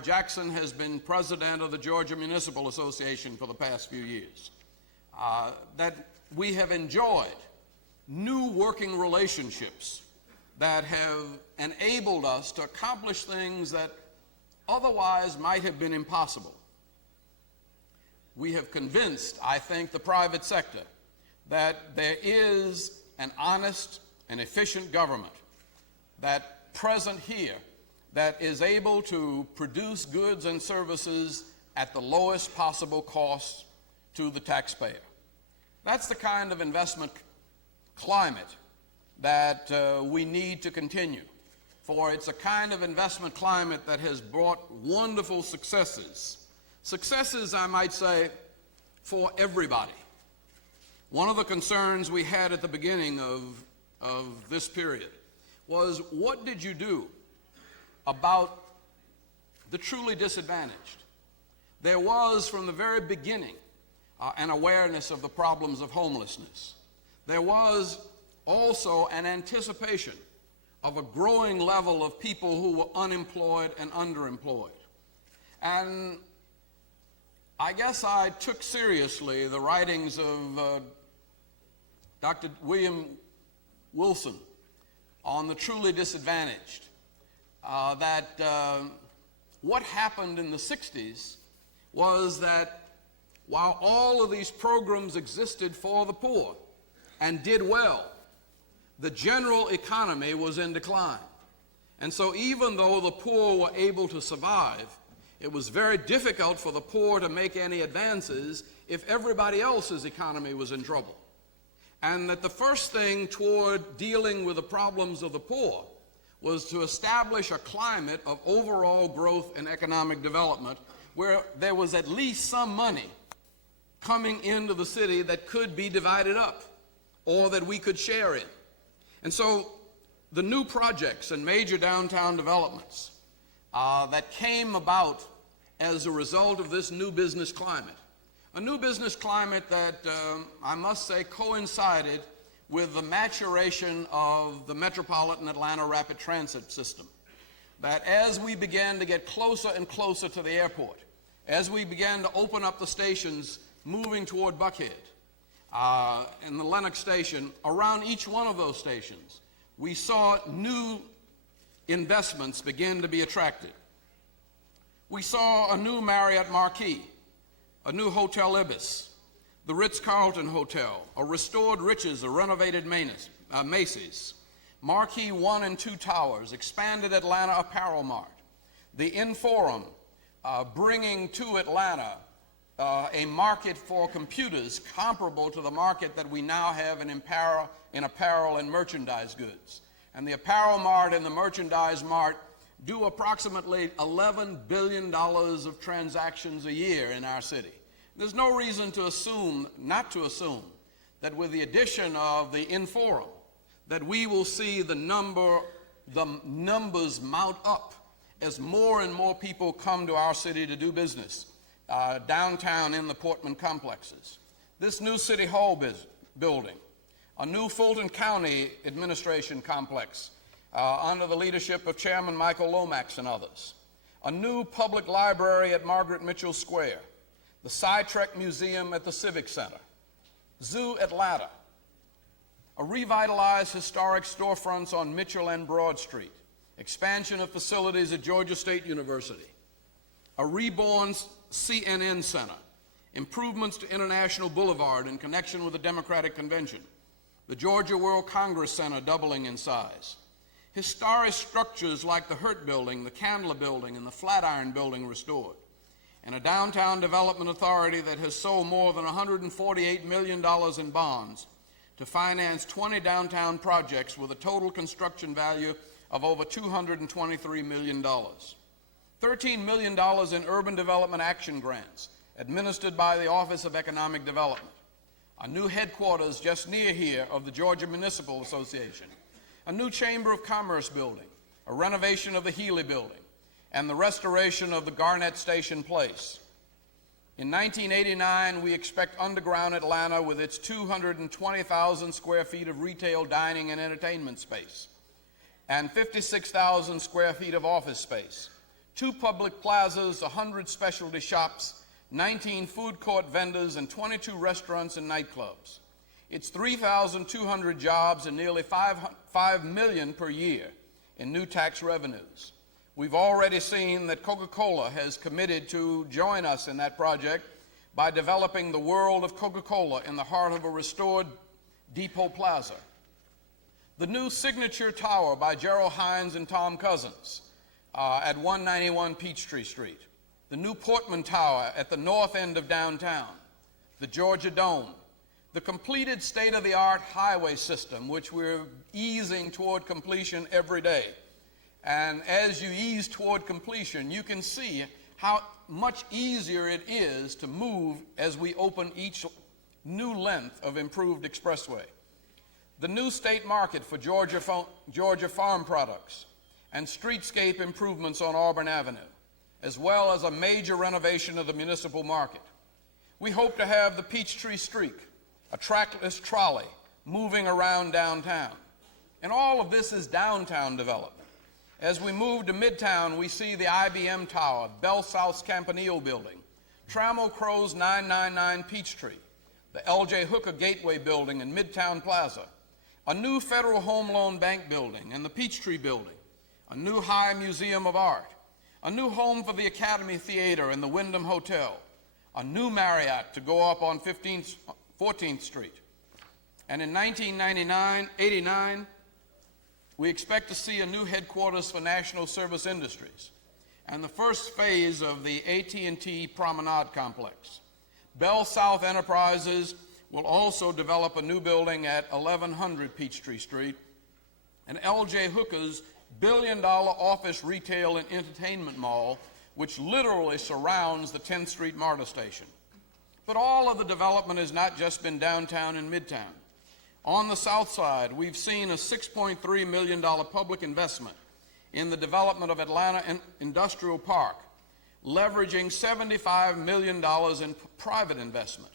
Jackson has been president of the Georgia Municipal Association for the past few years, that we have enjoyed new working relationships that have enabled us to accomplish things that otherwise might have been impossible. We have convinced, I think, the private sector that there is an honest and efficient government that present here that is able to produce goods and services at the lowest possible cost to the taxpayer. That's the kind of investment climate that we need to continue, for it's a kind of investment climate that has brought wonderful successes. Successes, I might say, for everybody. One of the concerns we had at the beginning of this period was, what did you do about the truly disadvantaged? There was, from the very beginning, an awareness of the problems of homelessness. There was also an anticipation of a growing level of people who were unemployed and underemployed. And I guess I took seriously the writings of Dr. William Wilson on the truly disadvantaged, that what happened in the 60s was that while all of these programs existed for the poor and did well, the general economy was in decline. And so even though the poor were able to survive, it was very difficult for the poor to make any advances if everybody else's economy was in trouble. And that the first thing toward dealing with the problems of the poor was to establish a climate of overall growth and economic development where there was at least some money coming into the city that could be divided up or that we could share in. And so the new projects and major downtown developments that came about as a result of this new business climate, a new business climate that I must say coincided with the maturation of the metropolitan Atlanta rapid transit system. That as we began to get closer and closer to the airport, as we began to open up the stations moving toward Buckhead and the Lenox station, around each one of those stations, we saw new investments begin to be attracted. We saw a new Marriott Marquis, a new Hotel Ibis, the Ritz-Carlton Hotel, a restored Riches, a renovated Macy's, Marquis 1 and 2 Towers, expanded Atlanta Apparel Mart, the Inforum, bringing to Atlanta a market for computers comparable to the market that we now have in apparel and merchandise goods. And the Apparel Mart and the Merchandise Mart do approximately $11 billion of transactions a year in our city. There's no reason to assume, not to assume, that with the addition of the Inforum, that we will see the numbers mount up as more and more people come to our city to do business, downtown in the Portman complexes. This new City Hall building, a new Fulton County administration complex under the leadership of Chairman Michael Lomax and others, a new public library at Margaret Mitchell Square, the Cytrek Museum at the Civic Center, Zoo Atlanta, a revitalized historic storefronts on Mitchell and Broad Street, expansion of facilities at Georgia State University, a reborn CNN Center, improvements to International Boulevard in connection with the Democratic Convention, the Georgia World Congress Center doubling in size, historic structures like the Hurt Building, the Candler Building, and the Flatiron Building restored, and a downtown development authority that has sold more than $148 million in bonds to finance 20 downtown projects with a total construction value of over $223 million. $13 million in urban development action grants administered by the Office of Economic Development, a new headquarters just near here of the Georgia Municipal Association, a new Chamber of Commerce building, a renovation of the Healy Building, and the restoration of the Garnett Station Place. In 1989, we expect underground Atlanta with its 220,000 square feet of retail dining and entertainment space and 56,000 square feet of office space 2 public plazas, 100 specialty shops, 19 food court vendors, and 22 restaurants and nightclubs. It's 3,200 jobs and nearly $5 million per year in new tax revenues. We've already seen that Coca-Cola has committed to join us in that project by developing the world of Coca-Cola in the heart of a restored Depot Plaza. The new Signature Tower by Gerald Hines and Tom Cousins at 191 Peachtree Street. The new Portman Tower at the north end of downtown. The Georgia Dome. The completed state-of-the-art highway system, which we're easing toward completion every day. And as you ease toward completion, you can see how much easier it is to move as we open each new length of improved expressway. The new state market for Georgia farm products and streetscape improvements on Auburn Avenue, as well as a major renovation of the municipal market. We hope to have the Peachtree Streak, a trackless trolley moving around downtown. And all of this is downtown development. As we move to Midtown, we see the IBM Tower, Bell South's Campanile Building, Trammell Crow's 999 Peachtree, the L.J. Hooker Gateway Building in Midtown Plaza, a new Federal Home Loan Bank building and the Peachtree Building, a new High Museum of Art, a new home for the Academy Theater and the Wyndham Hotel, a new Marriott to go up on 14th Street. And in 1989, we expect to see a new headquarters for National Service Industries and the first phase of the AT&T Promenade Complex. Bell South Enterprises will also develop a new building at 1100 Peachtree Street, and L.J. Hooker's billion-dollar office, retail, and entertainment mall, which literally surrounds the 10th Street MARTA station. But all of the development has not just been downtown and midtown. On the south side, we've seen a $6.3 million public investment in the development of Atlanta Industrial Park, leveraging $75 million in private investment,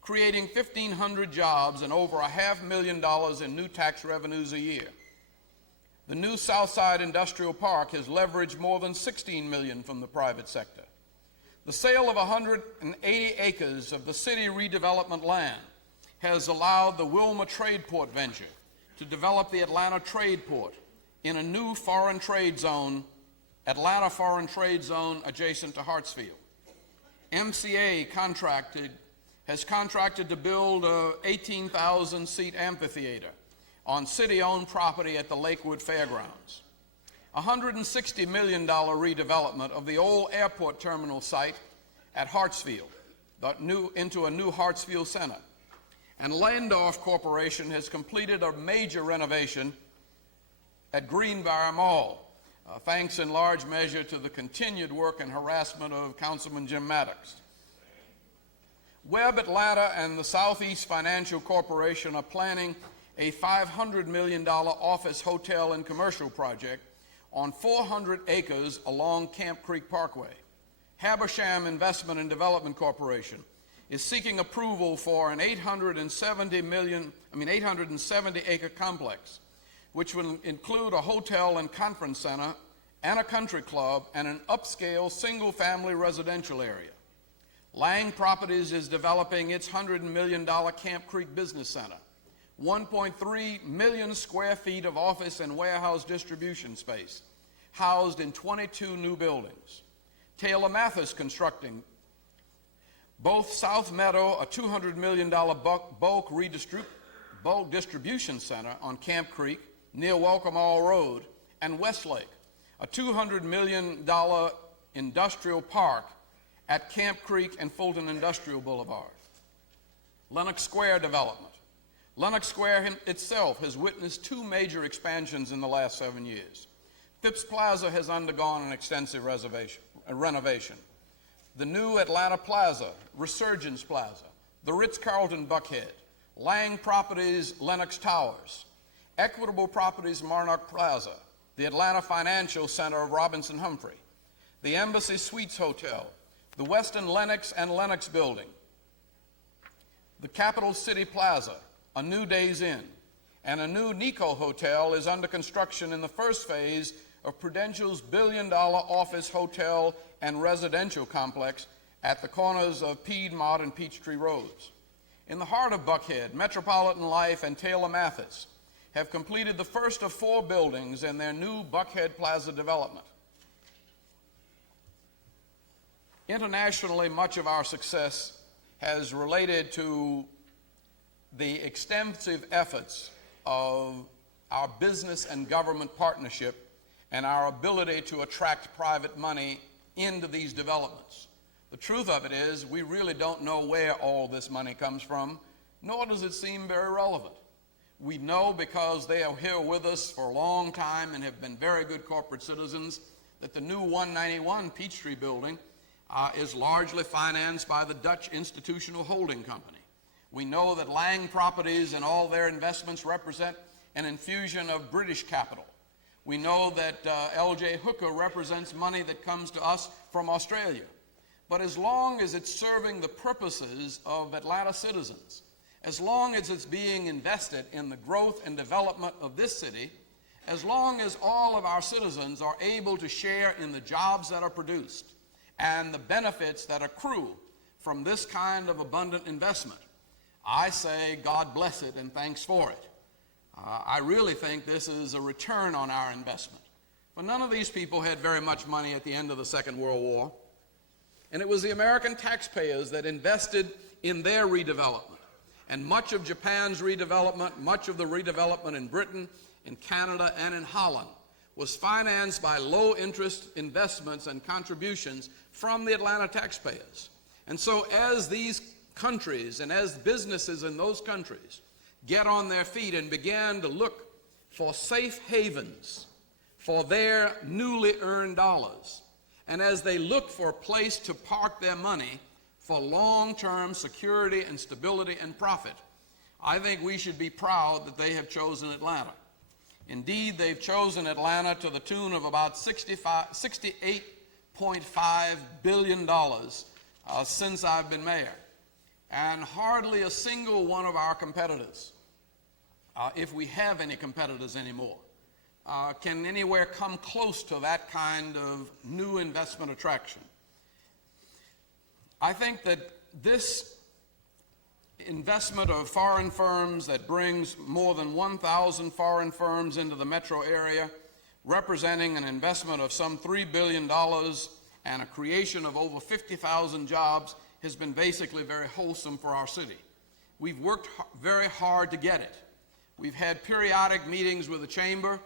creating 1,500 jobs and over $500,000 in new tax revenues a year. The new Southside Industrial Park has leveraged more than $16 million from the private sector. The sale of 180 acres of the city redevelopment land has allowed the Wilma Tradeport venture to develop the Atlanta Trade Port in a new foreign trade zone, Atlanta Foreign Trade Zone adjacent to Hartsfield. MCA has contracted to build a 18,000-seat amphitheater on city-owned property at the Lakewood Fairgrounds. $160 million redevelopment of the old airport terminal site at Hartsfield into a new Hartsfield Center. And Landorf Corporation has completed a major renovation at Greenbrier Mall, thanks in large measure to the continued work and harassment of Councilman Jim Maddox. Webb Atlanta and the Southeast Financial Corporation are planning a $500 million office, hotel, and commercial project on 400 acres along Camp Creek Parkway. Habersham Investment and Development Corporation is seeking approval for an 870-acre complex, which will include a hotel and conference center and a country club and an upscale single-family residential area. Lang Properties is developing its $100 million Camp Creek Business Center, 1.3 million square feet of office and warehouse distribution space, housed in 22 new buildings. Taylor Mathis constructing both South Meadow, a $200 million bulk distribution center on Camp Creek near Welcome All Road, and Westlake, a $200 million industrial park at Camp Creek and Fulton Industrial Boulevard. Lenox Square development. Lenox Square itself has witnessed 2 major expansions in the last 7 years. Phipps Plaza has undergone an extensive renovation. The new Atlanta Plaza, Resurgence Plaza, the Ritz-Carlton Buckhead, Lang Properties Lenox Towers, Equitable Properties Monarch Plaza, the Atlanta Financial Center of Robinson Humphrey, the Embassy Suites Hotel, the Westin Lenox and Lenox Building, the Capital City Plaza, a new Days Inn, and a new Nico Hotel is under construction in the first phase of Prudential's billion-dollar office, hotel, and residential complex at the corners of Piedmont and Peachtree Roads. In the heart of Buckhead, Metropolitan Life and Taylor Mathis have completed the first of 4 buildings in their new Buckhead Plaza development. Internationally, much of our success has related to the extensive efforts of our business and government partnership and our ability to attract private money into these developments. The truth of it is, we really don't know where all this money comes from, nor does it seem very relevant. We know, because they are here with us for a long time and have been very good corporate citizens, that the new 191 Peachtree building is largely financed by the Dutch Institutional Holding Company. We know that Lang Properties and all their investments represent an infusion of British capital. We know that L.J. Hooker represents money that comes to us from Australia. But as long as it's serving the purposes of Atlanta citizens, as long as it's being invested in the growth and development of this city, as long as all of our citizens are able to share in the jobs that are produced and the benefits that accrue from this kind of abundant investment, I say God bless it and thanks for it. I really think this is a return on our investment. But none of these people had very much money at the end of the Second World War. And it was the American taxpayers that invested in their redevelopment. And much of Japan's redevelopment, much of the redevelopment in Britain, in Canada, and in Holland was financed by low-interest investments and contributions from the Atlanta taxpayers. And so as these countries and as businesses in those countries get on their feet and began to look for safe havens for their newly earned dollars, and as they look for a place to park their money for long-term security and stability and profit, I think we should be proud that they have chosen Atlanta. Indeed, they've chosen Atlanta to the tune of about $68.5 billion since I've been mayor. And hardly a single one of our competitors, if we have any competitors anymore, can anywhere come close to that kind of new investment attraction. I think that this investment of foreign firms that brings more than 1,000 foreign firms into the metro area, representing an investment of some $3 billion and a creation of over 50,000 jobs, has been basically very wholesome for our city. We've worked very hard to get it. We've had periodic meetings with the Chamber,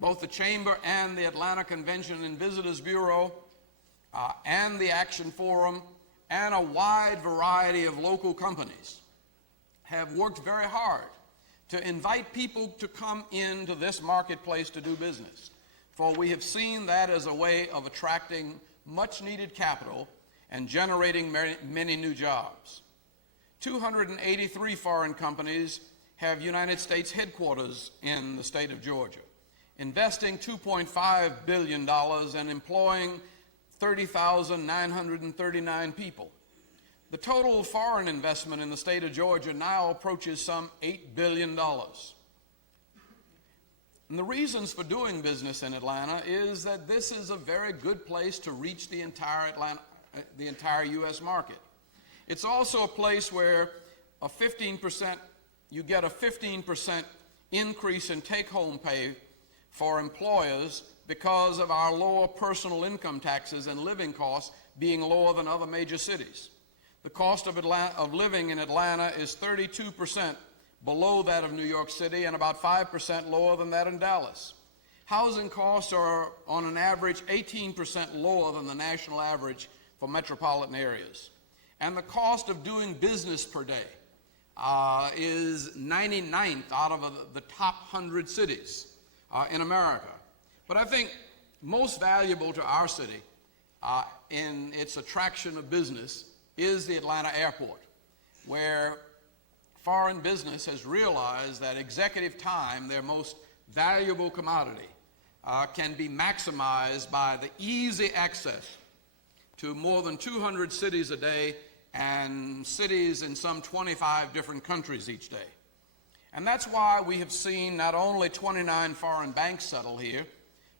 both the Chamber and the Atlanta Convention and Visitors Bureau, and the Action Forum, and a wide variety of local companies have worked very hard to invite people to come into this marketplace to do business. For we have seen that as a way of attracting much needed capital and generating many new jobs. 283 foreign companies have United States headquarters in the state of Georgia, investing $2.5 billion and employing 30,939 people. The total foreign investment in the state of Georgia now approaches some $8 billion. And the reasons for doing business in Atlanta is that this is a very good place to reach the entire U.S. market. It's also a place where you get a 15% increase in take-home pay for employers because of our lower personal income taxes and living costs being lower than other major cities. The cost of living in Atlanta is 32% below that of New York City and about 5% lower than that in Dallas. Housing costs are on an average 18% lower than the national average for metropolitan areas. And the cost of doing business per day is 99th out of the top 100 cities in America. But I think most valuable to our city in its attraction of business is the Atlanta airport, where foreign business has realized that executive time, their most valuable commodity, can be maximized by the easy access to more than 200 cities a day and cities in some 25 different countries each day. And that's why we have seen not only 29 foreign banks settle here,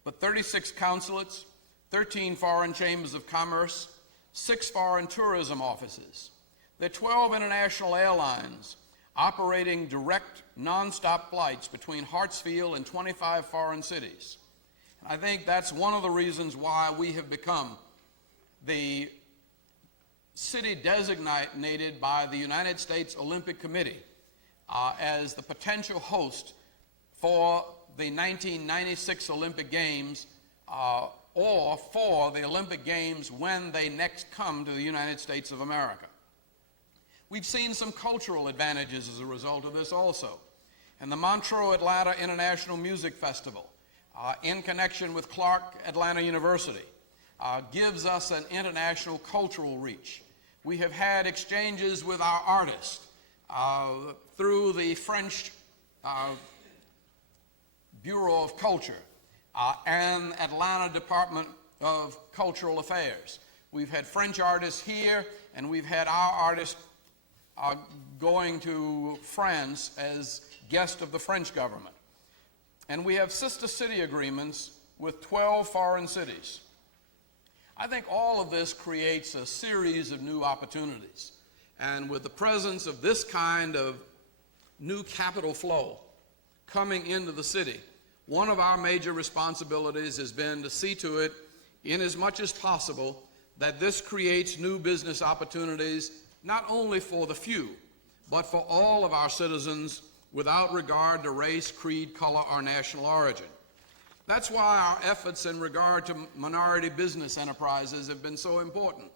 but 36 consulates, 13 foreign chambers of commerce, 6 foreign tourism offices. There are 12 international airlines operating direct, nonstop flights between Hartsfield and 25 foreign cities. I think that's one of the reasons why we have become the city designated by the United States Olympic Committee as the potential host for the 1996 Olympic Games or for the Olympic Games when they next come to the United States of America. We've seen some cultural advantages as a result of this also. And the Montreux Atlanta International Music Festival, in connection with Clark Atlanta University, gives us an international cultural reach. We have had exchanges with our artists through the French Bureau of Culture and Atlanta Department of Cultural Affairs. We've had French artists here, and we've had our artists going to France as guest of the French government. And we have sister city agreements with 12 foreign cities. I think all of this creates a series of new opportunities. And with the presence of this kind of new capital flow coming into the city, one of our major responsibilities has been to see to it, in as much as possible, that this creates new business opportunities, not only for the few, but for all of our citizens without regard to race, creed, color, or national origin. That's why our efforts in regard to minority business enterprises have been so important.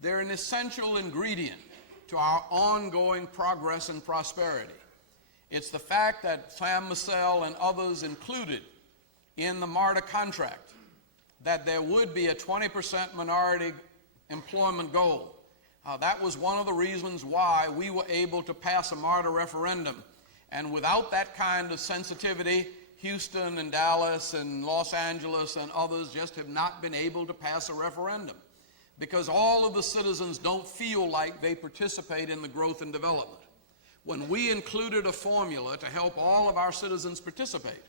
They're an essential ingredient to our ongoing progress and prosperity. It's the fact that Sam Massell and others included in the MARTA contract that there would be a 20% minority employment goal. That was one of the reasons why we were able to pass a MARTA referendum. And without that kind of sensitivity, Houston and Dallas and Los Angeles and others just have not been able to pass a referendum, because all of the citizens don't feel like they participate in the growth and development. When we included a formula to help all of our citizens participate,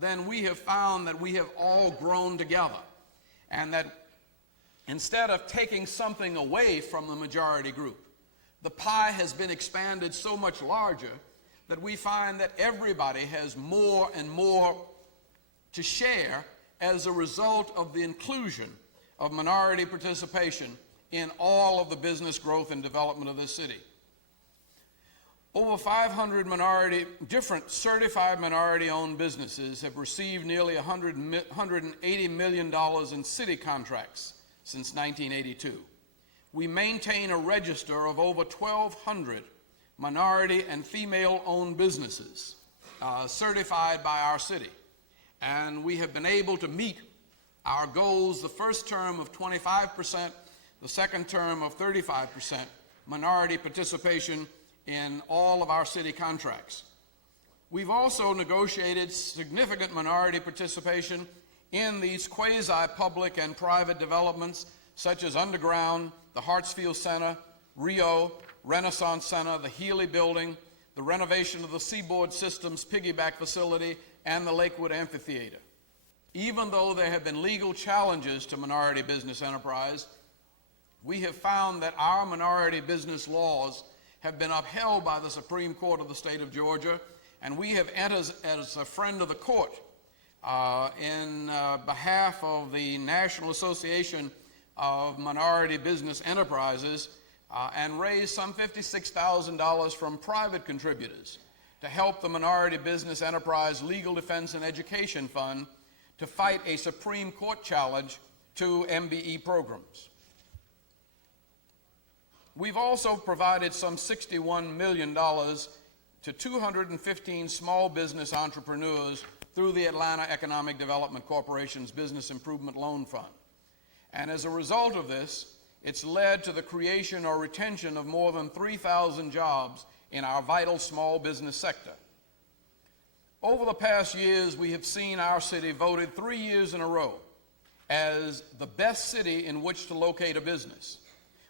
then we have found that we have all grown together, and that instead of taking something away from the majority group, the pie has been expanded so much larger that we find that everybody has more and more to share as a result of the inclusion of minority participation in all of the business growth and development of this city. Over 500 different certified minority-owned businesses have received nearly $180 million in city contracts since 1982. We maintain a register of over 1,200 minority and female-owned businesses certified by our city. And we have been able to meet our goals, the first term of 25%, the second term of 35% minority participation in all of our city contracts. We've also negotiated significant minority participation in these quasi-public and private developments, such as Underground, the Hartsfield Center, Rio, Renaissance Center, the Healy Building, the renovation of the Seaboard Systems Piggyback Facility, and the Lakewood Amphitheater. Even though there have been legal challenges to minority business enterprise, we have found that our minority business laws have been upheld by the Supreme Court of the state of Georgia, and we have entered as a friend of the court in behalf of the National Association of Minority Business Enterprises and raised some $56,000 from private contributors to help the Minority Business Enterprise Legal Defense and Education Fund to fight a Supreme Court challenge to MBE programs. We've also provided some $61 million to 215 small business entrepreneurs through the Atlanta Economic Development Corporation's Business Improvement Loan Fund. And as a result of this, it's led to the creation or retention of more than 3,000 jobs in our vital small business sector. Over the past years, we have seen our city voted 3 years in a row as the best city in which to locate a business.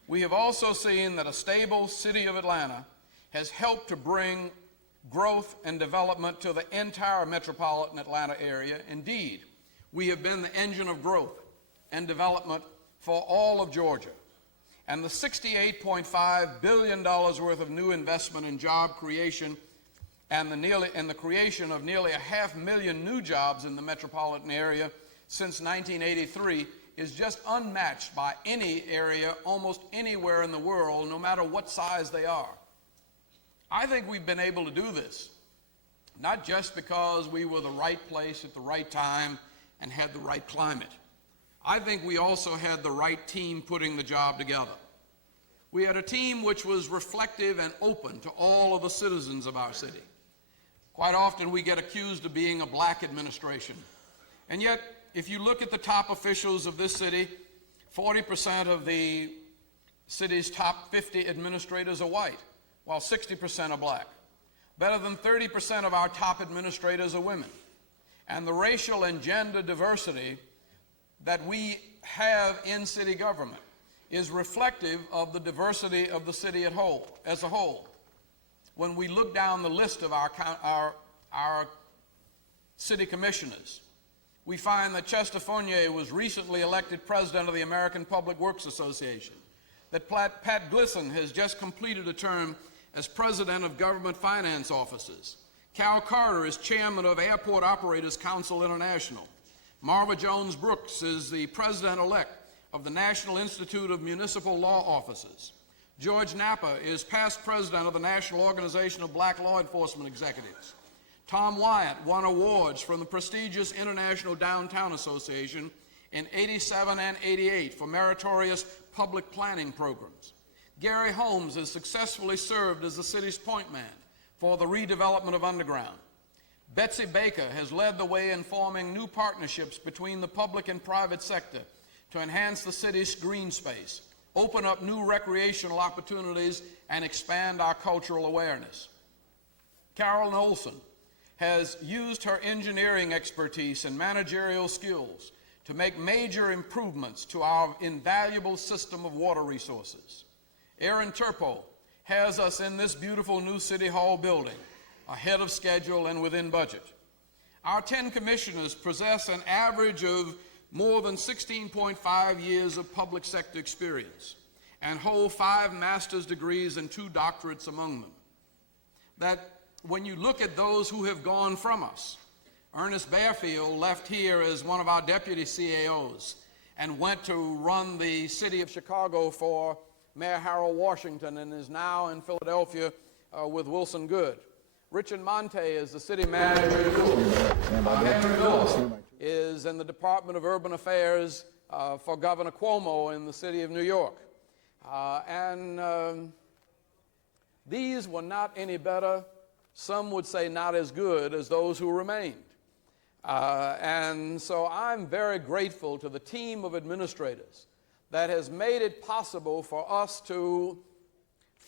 We have also seen that a stable city of Atlanta has helped to bring growth and development to the entire metropolitan Atlanta area. Indeed, We have been the engine of growth and development for all of Georgia. And the $68.5 billion worth of new investment in job creation and the creation of nearly 500,000 new jobs in the metropolitan area since 1983 is just unmatched by any area, almost anywhere in the world, no matter what size they are. I think we've been able to do this, not just because we were the right place at the right time and had the right climate. I think we also had the right team putting the job together. We had a team which was reflective and open to all of the citizens of our city. Quite often we get accused of being a black administration. And yet, if you look at the top officials of this city, 40% of the city's top 50 administrators are white, while 60% are black. Better than 30% of our top administrators are women. And the racial and gender diversity that we have in city government is reflective of the diversity of the city as a whole. When we look down the list of our city commissioners, we find that Chester Fournier was recently elected president of the American Public Works Association, that Pat Glisson has just completed a term as president of Government Finance Offices. Cal Carter is chairman of Airport Operators Council International. Marva Jones Brooks is the president-elect of the National Institute of Municipal Law Officers. George Napa is past president of the National Organization of Black Law Enforcement Executives. Tom Wyatt won awards from the prestigious International Downtown Association in '87 and '88 for meritorious public planning programs. Gary Holmes has successfully served as the city's point man for the redevelopment of Underground. Betsy Baker has led the way in forming new partnerships between the public and private sector to enhance the city's green space, open up new recreational opportunities, and expand our cultural awareness. Carolyn Olson has used her engineering expertise and managerial skills to make major improvements to our invaluable system of water resources. Aaron Turpo has us in this beautiful new City Hall building, ahead of schedule and within budget. Our 10 commissioners possess an average of more than 16.5 years of public sector experience and hold 5 master's degrees and 2 doctorates among them. That when you look at those who have gone from us, Ernest Bearfield left here as one of our deputy CAOs and went to run the city of Chicago for Mayor Harold Washington and is now in Philadelphia with Wilson Good. Richard Monte is the city manager. Henry Miller is in the Department of Urban Affairs for Governor Cuomo in the city of New York. These were not any better, some would say not as good as those who remained. And so I'm very grateful to the team of administrators that has made it possible for us to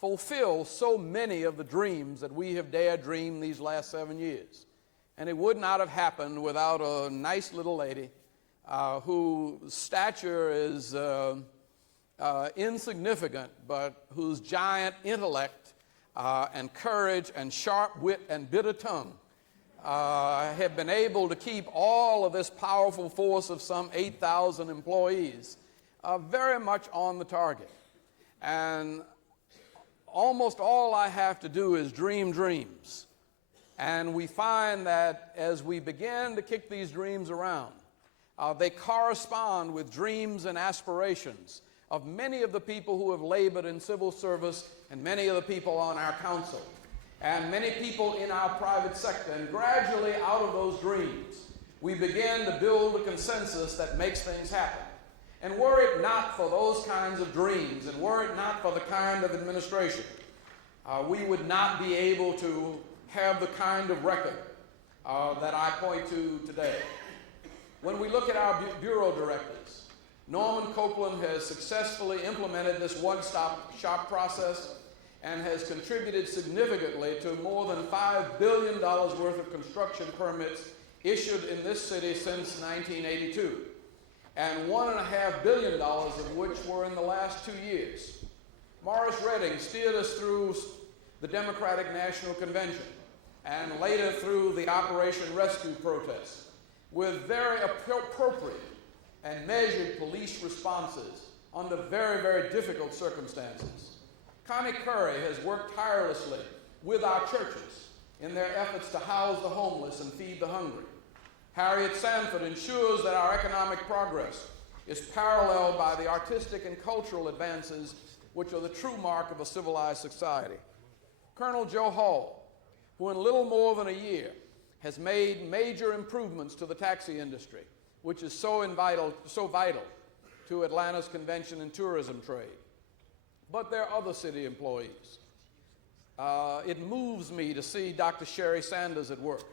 fulfill so many of the dreams that we have dared dream these last 7 years. And it would not have happened without a nice little lady whose stature is insignificant, but whose giant intellect and courage and sharp wit and bitter tongue have been able to keep all of this powerful force of some 8,000 employees very much on the target. And almost all I have to do is dream dreams. And we find that as we begin to kick these dreams around, they correspond with dreams and aspirations of many of the people who have labored in civil service and many of the people on our council and many people in our private sector. And gradually out of those dreams, we begin to build a consensus that makes things happen. And were it not for those kinds of dreams, and were it not for the kind of administration, we would not be able to have the kind of record that I point to today. When we look at our bureau directors, Norman Copeland has successfully implemented this one-stop shop process and has contributed significantly to more than $5 billion worth of construction permits issued in this city since 1982. And $1.5 billion of which were in the last 2 years. Morris Redding steered us through the Democratic National Convention and later through the Operation Rescue protests. with very appropriate and measured police responses under very, very difficult circumstances. Connie Curry has worked tirelessly with our churches in their efforts to house the homeless and feed the hungry. Harriet Sanford ensures that our economic progress is paralleled by the artistic and cultural advances which are the true mark of a civilized society. Colonel Joe Hall, who in little more than a year has made major improvements to the taxi industry, which is so vital to Atlanta's convention and tourism trade. But there are other city employees. It moves me to see Dr. Sherry Sanders at work,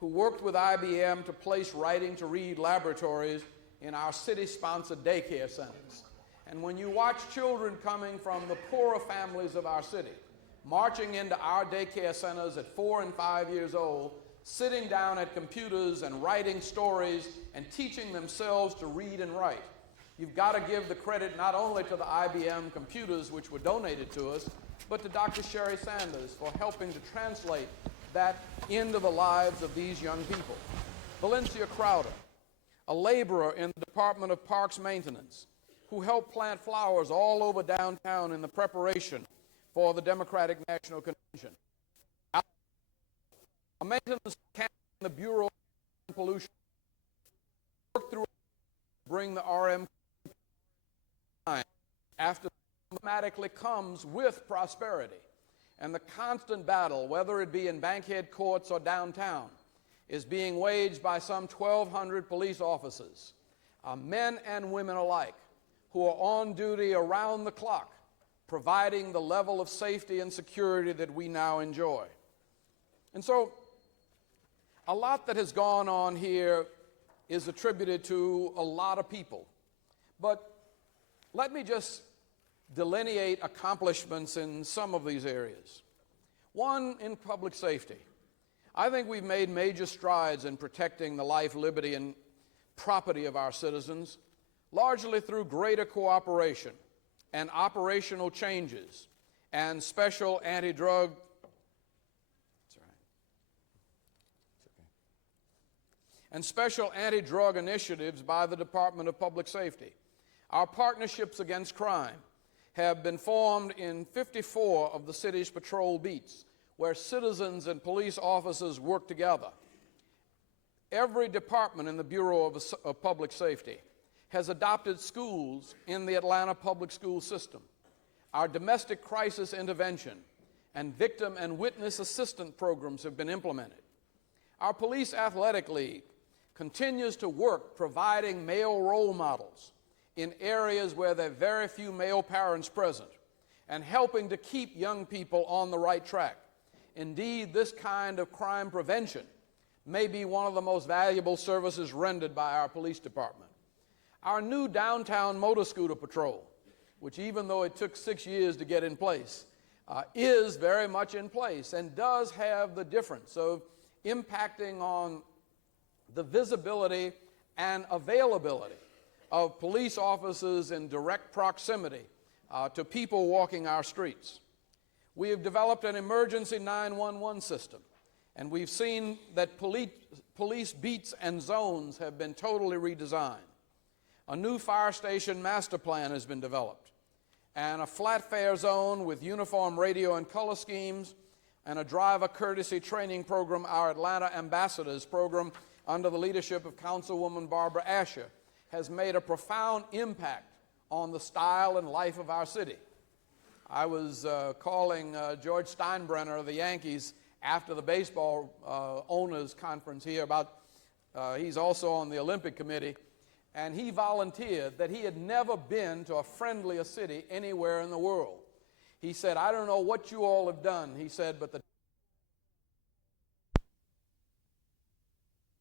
who worked with IBM to place writing to read laboratories in our city-sponsored daycare centers. And when you watch children coming from the poorer families of our city, marching into our daycare centers at 4 and 5 years old, sitting down at computers and writing stories and teaching themselves to read and write, you've got to give the credit not only to the IBM computers, which were donated to us, but to Dr. Sherry Sanders for helping to translate that into the lives of these young people. Valencia Crowder, a laborer in the Department of Parks Maintenance, who helped plant flowers all over downtown in the preparation for the Democratic National Convention. A maintenance mechanic in the Bureau of Pollution worked through to bring the RM after automatically comes with prosperity. And the constant battle, whether it be in Bankhead courts or downtown, is being waged by some 1,200 police officers, men and women alike, who are on duty around the clock, providing the level of safety and security that we now enjoy. And so, a lot that has gone on here is attributed to a lot of people. But let me just delineate accomplishments in some of these areas. One, in public safety. I think we've made major strides in protecting the life, liberty, and property of our citizens, largely through greater cooperation and operational changes and special anti-drug initiatives by the Department of Public Safety. Our partnerships against crime have been formed in 54 of the city's patrol beats, where citizens and police officers work together. Every department in the Bureau of Public Safety has adopted schools in the Atlanta public school system. Our domestic crisis intervention and victim and witness assistance programs have been implemented. Our Police Athletic League continues to work providing male role models in areas where there are very few male parents present and helping to keep young people on the right track. Indeed, this kind of crime prevention may be one of the most valuable services rendered by our police department. Our new downtown motor scooter patrol, which even though it took 6 years to get in place, is very much in place and does have the difference of impacting on the visibility and availability of police officers in direct proximity to people walking our streets. We have developed an emergency 911 system, and we've seen that police beats and zones have been totally redesigned. A new fire station master plan has been developed, and a flat fare zone with uniform radio and color schemes, and a driver courtesy training program, our Atlanta Ambassadors program, under the leadership of Councilwoman Barbara Asher, has made a profound impact on the style and life of our city. I was calling George Steinbrenner of the Yankees after the baseball owners conference here about, he's also on the Olympic Committee, and he volunteered that he had never been to a friendlier city anywhere in the world. He said, I don't know what you all have done, he said, but the